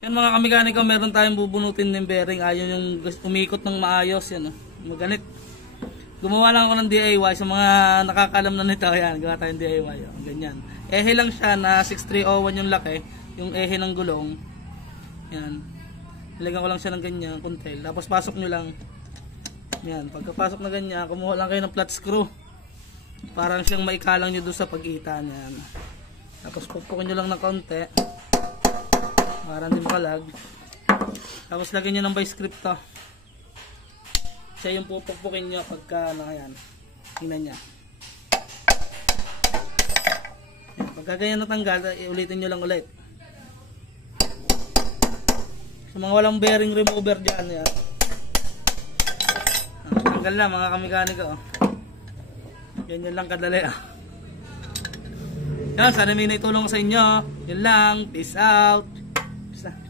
Yan mga kamekaniko, meron tayong bubunutin ng bearing. Ayun yung umikot ng maayos. Yan, maganit. Gumawa lang ako ng DIY sa mga nakakalam na nito. Yan, gawa tayong DIY. Ganyan. Ehe lang siya na 6301 yung laki. Yung ehe ng gulong. Yan. Nilagyan ko lang siya ng ganyan, kuntel. Tapos pasok nyo lang. Yan. Pagkapasok na ganyan, kumuha lang kayo ng flat screw. Parang siyang maikalang nyo doon sa pag-itan. Yan. Tapos pupukin nyo lang ng konti. Para hindi makalag. Tapos lagyan nyo ng vice grip to. Siya yung pupukpukin nyo pagka yan. Tingnan nya. Pagka ganyan natanggal, ulitin nyo lang ulit. Sa mga walang bearing remover dyan, yan. Tanggal na mga kamekaniko. Yan lang kadali. Yan, sana may naitulong sa inyo. Yan lang. Peace out.